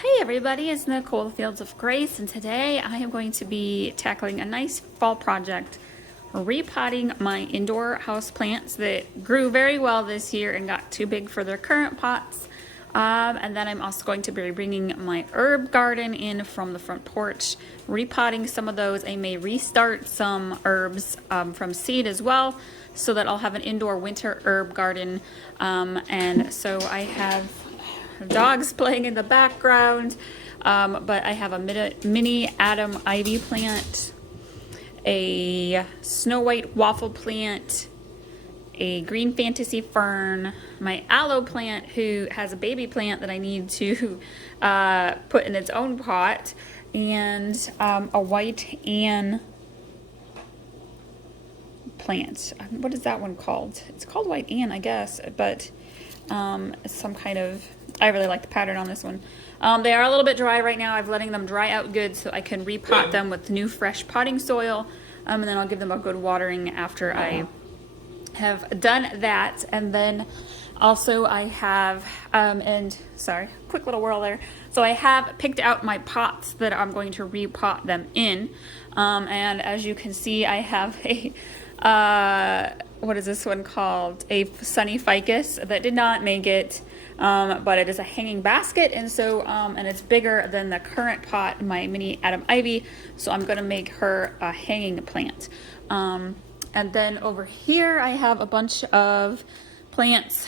Hey everybody, it's Nicole, the Fields of Grace, and today I am going to be tackling a nice fall project, repotting my indoor house plants that grew very well this year and got too big for their current pots. And then I'm also going to be bringing my herb garden in from the front porch, repotting some of those. I may restart some herbs from seed as well, so that I'll have an indoor winter herb garden. And so I have dogs playing in the background, but I have a mini Adam ivy plant, a snow white waffle plant, a green fantasy fern, my aloe plant who has a baby plant that I need to put in its own pot, and a white Anne plant. What is that one called? It's called white Anne, I guess, but some kind of, I really like the pattern on this one. They are a little bit dry right now. I'm letting them dry out good so I can repot them with new fresh potting soil, and then I'll give them a good watering after I have done that. And then also I have, and sorry, quick little whirl there. So I have picked out my pots that I'm going to repot them in. And as you can see, I have a, what is this one called? A sunny ficus that did not make it, but it is a hanging basket, and so and it's bigger than the current pot, my mini Adam ivy, so I'm going to make her a hanging plant. And then over here I have a bunch of plants.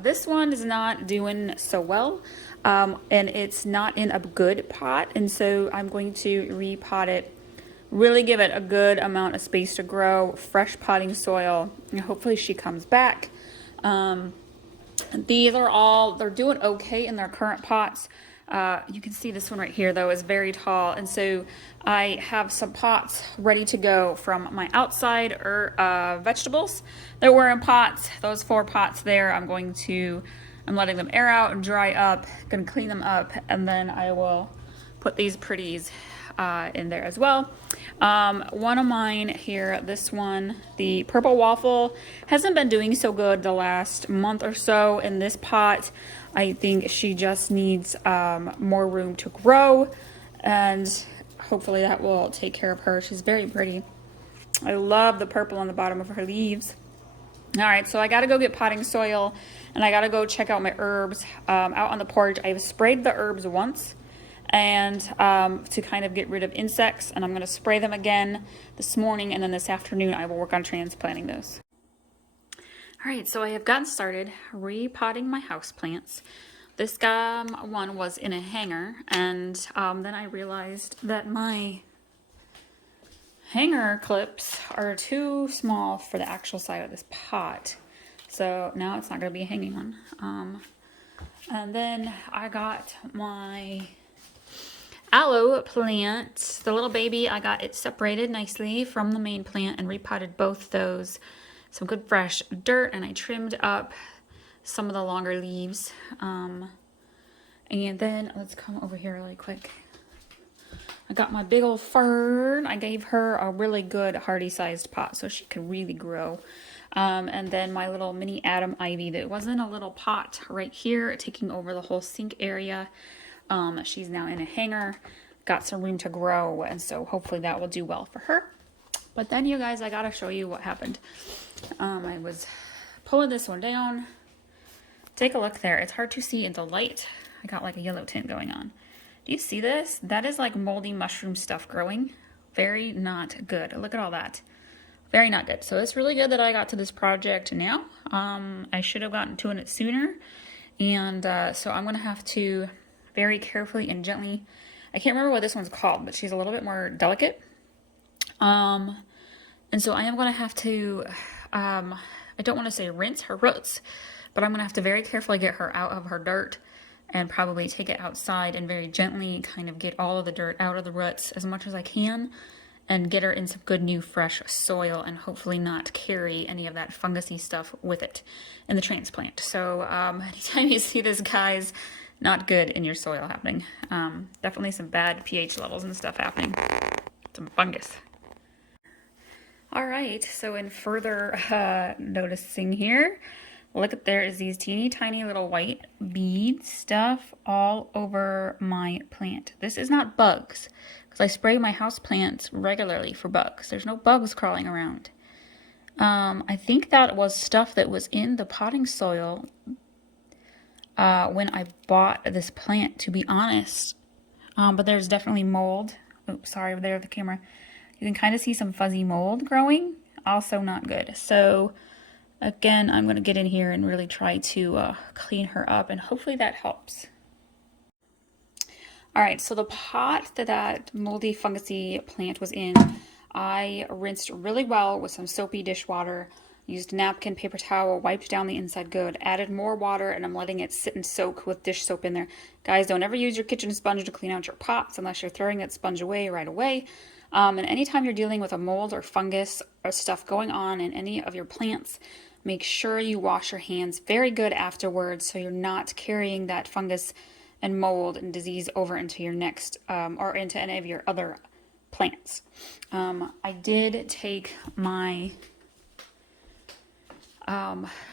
This one is not doing so well, and it's not in a good pot, and so I'm going to repot it, really give it a good amount of space to grow, fresh potting soil, and hopefully she comes back. These are all, they're doing okay in their current pots. You can see this one right here though is very tall, and so I have some pots ready to go from my outside vegetables that were in pots. Those 4 pots there, I'm letting them air out and dry up, gonna clean them up, and then I will put these pretties in there as well. One of mine here, this one, the purple waffle, hasn't been doing so good the last month or so in this pot. I think she just needs more room to grow, and hopefully that will take care of her. She's very pretty. I love the purple on the bottom of her leaves. All right, so I gotta go get potting soil, and I gotta go check out my herbs out on the porch. I've sprayed the herbs once, and to kind of get rid of insects, and I'm going to spray them again this morning, and then this afternoon I will work on transplanting those. All right, so I have gotten started repotting my houseplants. This one was in a hanger, and then I realized that my hanger clips are too small for the actual side of this pot, so now it's not going to be a hanging one. And then I got my aloe plant, the little baby. I got it separated nicely from the main plant and repotted both those. Some good fresh dirt, and I trimmed up some of the longer leaves. And then let's come over here really quick. I got my big old fern. I gave her a really good hardy sized pot so she could really grow. And then my little mini Adam ivy that was in a little pot right here, taking over the whole sink area. She's now in a hanger, got some room to grow, and so hopefully that will do well for her. But then, you guys, I gotta show you what happened. I was pulling this one down. Take a look there. It's hard to see in the light. I got like a yellow tint going on. Do you see this? That is like moldy mushroom stuff growing. Very not good. Look at all that. Very not good. So it's really good that I got to this project now. I should have gotten to it sooner. And so I'm gonna have to very carefully and gently, I can't remember what this one's called, but she's a little bit more delicate. And so I am going to have to, I don't want to say rinse her roots, but I'm going to have to very carefully get her out of her dirt and probably take it outside and very gently kind of get all of the dirt out of the roots as much as I can and get her in some good new fresh soil and hopefully not carry any of that fungusy stuff with it in the transplant. So anytime you see this, guys, not good in your soil happening. Definitely some bad pH levels and stuff happening. Some fungus. All right, so in further noticing here, look at, there is these teeny tiny little white bead stuff all over my plant. This is not bugs, because I spray my house plants regularly for bugs. There's no bugs crawling around. I think that was stuff that was in the potting soil when I bought this plant, to be honest. But there's definitely mold. Oops, sorry, over there with the camera. You can kind of see some fuzzy mold growing. Also not good. So again, I'm going to get in here and really try to clean her up, and hopefully that helps. All right, so the pot that moldy fungusy plant was in, I rinsed really well with some soapy dishwater, used napkin, paper towel, wiped down the inside good, added more water, and I'm letting it sit and soak with dish soap in there. Guys, don't ever use your kitchen sponge to clean out your pots unless you're throwing that sponge away right away. And anytime you're dealing with a mold or fungus or stuff going on in any of your plants, make sure you wash your hands very good afterwards so you're not carrying that fungus and mold and disease over into your next or into any of your other plants. I did take my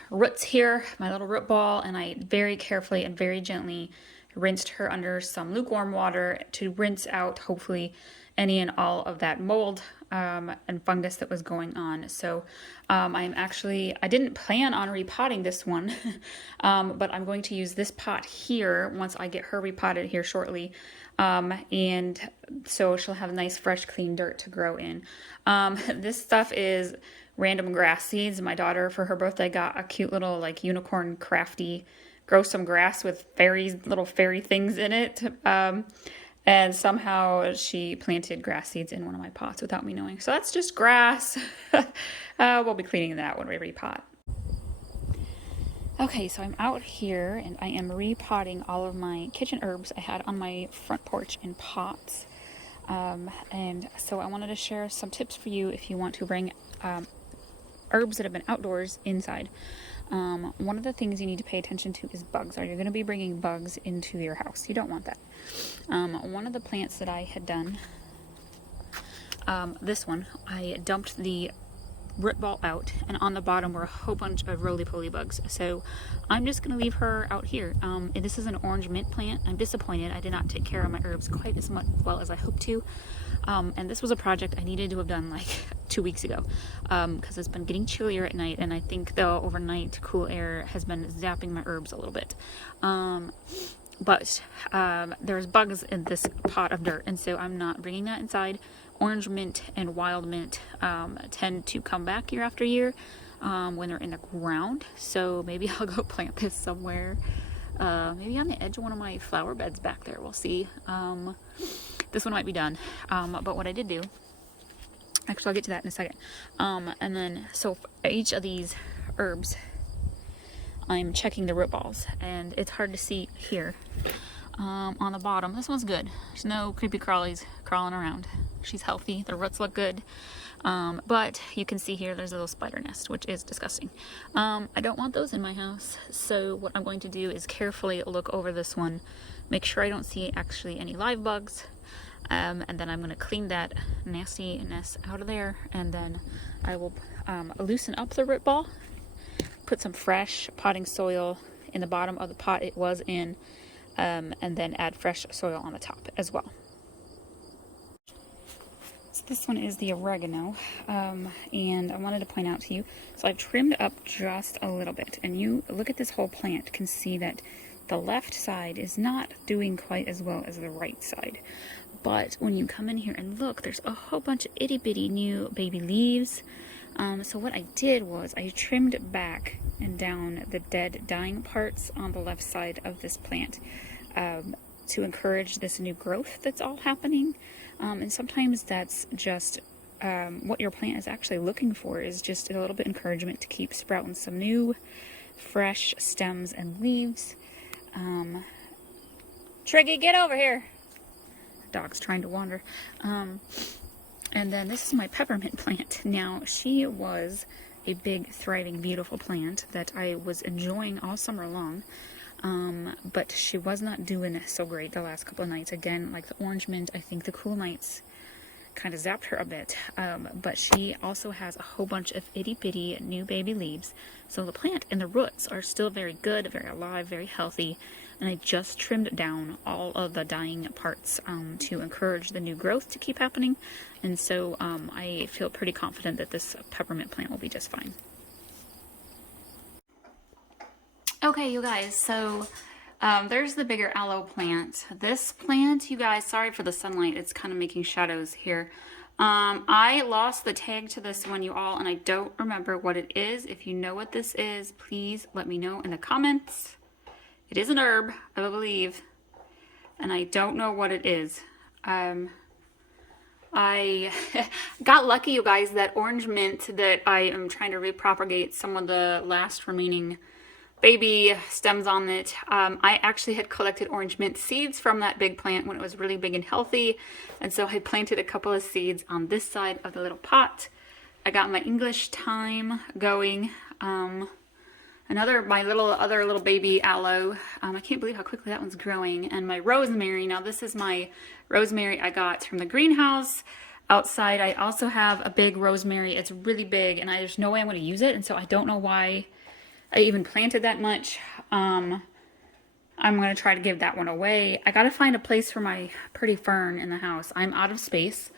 roots here, my little root ball, and I very carefully and very gently rinsed her under some lukewarm water to rinse out hopefully any and all of that mold and fungus that was going on. So I didn't plan on repotting this one, but I'm going to use this pot here once I get her repotted here shortly. And so she'll have nice, fresh, clean dirt to grow in. This stuff is random grass seeds. My daughter, for her birthday, got a cute little like unicorn crafty grow some grass with little fairy things in it. And somehow she planted grass seeds in one of my pots without me knowing. So that's just grass. We'll be cleaning that when we repot. Okay, so I'm out here and I am repotting all of my kitchen herbs I had on my front porch in pots. And so I wanted to share some tips for you if you want to bring herbs that have been outdoors inside. One of the things you need to pay attention to is bugs. Are you going to be bringing bugs into your house? You don't want that. One of the plants that I had done, this one, I dumped the root ball out, and on the bottom were a whole bunch of roly-poly bugs. So I'm just going to leave her out here. This is an orange mint plant. I'm disappointed I did not take care of my herbs quite as well as I hoped to. And this was a project I needed to have done like 2 weeks ago because it's been getting chillier at night, and I think the overnight cool air has been zapping my herbs a little bit. But there's bugs in this pot of dirt, and so I'm not bringing that inside. Orange mint and wild mint tend to come back year after year when they're in the ground. So maybe I'll go plant this somewhere. Maybe on the edge of one of my flower beds back there. We'll see. This one might be done. But what I did do, actually I'll get to that in a second. And then, so for each of these herbs, I'm checking the root balls, and it's hard to see here. On the bottom, this one's good. There's no creepy crawlies crawling around. She's healthy. The roots look good. But you can see here there's a little spider nest, which is disgusting. I don't want those in my house. So what I'm going to do is carefully look over this one, make sure I don't see actually any live bugs. And then I'm going to clean that nastiness out of there. And then I will loosen up the root ball, put some fresh potting soil in the bottom of the pot it was in, and then add fresh soil on the top as well. So this one is the oregano, and I wanted to point out to you, so I've trimmed up just a little bit, and you look at this whole plant, can see that the left side is not doing quite as well as the right side. But when you come in here and look, there's a whole bunch of itty bitty new baby leaves. So what I did was I trimmed back and down the dead, dying parts on the left side of this plant to encourage this new growth that's all happening. And sometimes that's just what your plant is actually looking for, is just a little bit of encouragement to keep sprouting some new, fresh stems and leaves. Triggy, get over here! Dog's trying to wander. And then this is my peppermint plant. Now, she was a big, thriving, beautiful plant that I was enjoying all summer long. But she was not doing so great the last couple of nights. Again, like the orange mint, I think the cool nights kind of zapped her a bit. But she also has a whole bunch of itty bitty new baby leaves. So the plant and the roots are still very good, very alive, very healthy. And I just trimmed down all of the dying parts to encourage the new growth to keep happening. And so I feel pretty confident that this peppermint plant will be just fine. Okay, you guys, so there's the bigger aloe plant. This plant, you guys, sorry for the sunlight, it's kind of making shadows here. I lost the tag to this one, you all, and I don't remember what it is. If you know what this is, please let me know in the comments. It is an herb, I believe, and I don't know what it is. I got lucky, you guys, that orange mint that I am trying to repropagate some of the last remaining baby stems on it. I actually had collected orange mint seeds from that big plant when it was really big and healthy, and so I planted a couple of seeds on this side of the little pot. I got my English thyme going. My other little baby aloe. I can't believe how quickly that one's growing. And my rosemary. Now this is my rosemary I got from the greenhouse outside. I also have a big rosemary. It's really big, and there's no way I'm going to use it, and so I don't know why I even planted that much. I'm going to try to give that one away. I got to find a place for my pretty fern in the house. I'm out of space.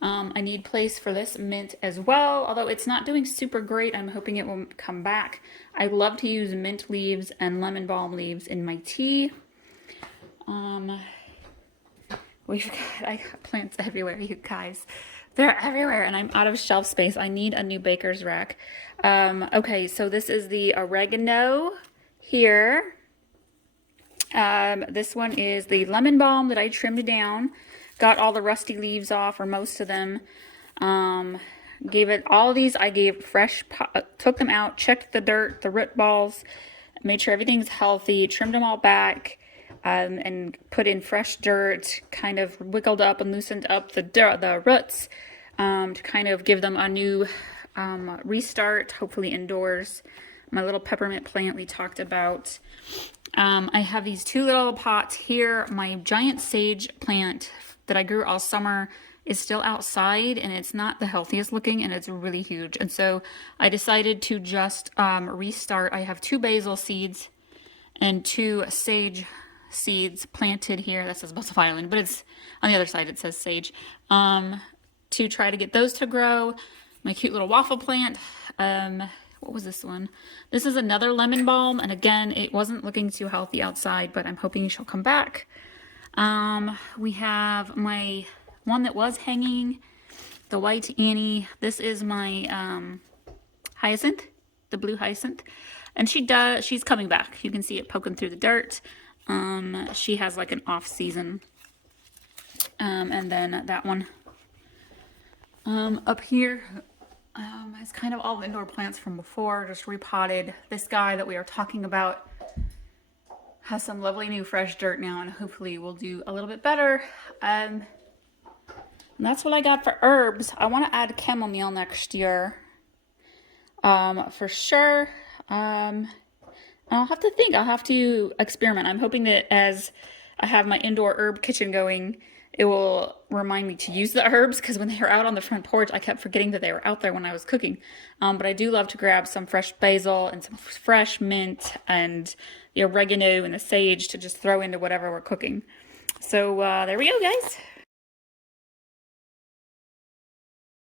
I need place for this mint as well, although it's not doing super great. I'm hoping it will come back. I love to use mint leaves and lemon balm leaves in my tea. I got plants everywhere, you guys. They're everywhere, and I'm out of shelf space. I need a new baker's rack. Okay, so this is the oregano here. This one is the lemon balm that I trimmed down. Got all the rusty leaves off, or most of them. Gave it all of these. I gave fresh, took them out, checked the dirt, the root balls, made sure everything's healthy, trimmed them all back, and put in fresh dirt, kind of wiggled up and loosened up the roots to kind of give them a new restart, hopefully indoors. My little peppermint plant we talked about. I have these two little pots here. My giant sage plant that I grew all summer is still outside, and it's not the healthiest looking, and it's really huge. And so I decided to just restart. I have 2 basil seeds and 2 sage seeds planted here. That says Balsam Island, but it's on the other side. It says sage. To try to get those to grow. My cute little waffle plant. What was this one? This is another lemon balm, and again, it wasn't looking too healthy outside, but I'm hoping she'll come back. We have my one that was hanging, the white Annie. This is my hyacinth, the blue hyacinth, and she's coming back. You can see it poking through the dirt. She has like an off season. And then that one up here is kind of all the indoor plants from before, just repotted. This guy that we are talking about has some lovely new fresh dirt now, and hopefully will do a little bit better. And that's what I got for herbs. I want to add chamomile next year, for sure. I'll have to think. I'll have to experiment. I'm hoping that as I have my indoor herb kitchen going, it will remind me to use the herbs, because when they were out on the front porch, I kept forgetting that they were out there when I was cooking. But I do love to grab some fresh basil and some fresh mint and the oregano and the sage to just throw into whatever we're cooking. So there we go, guys.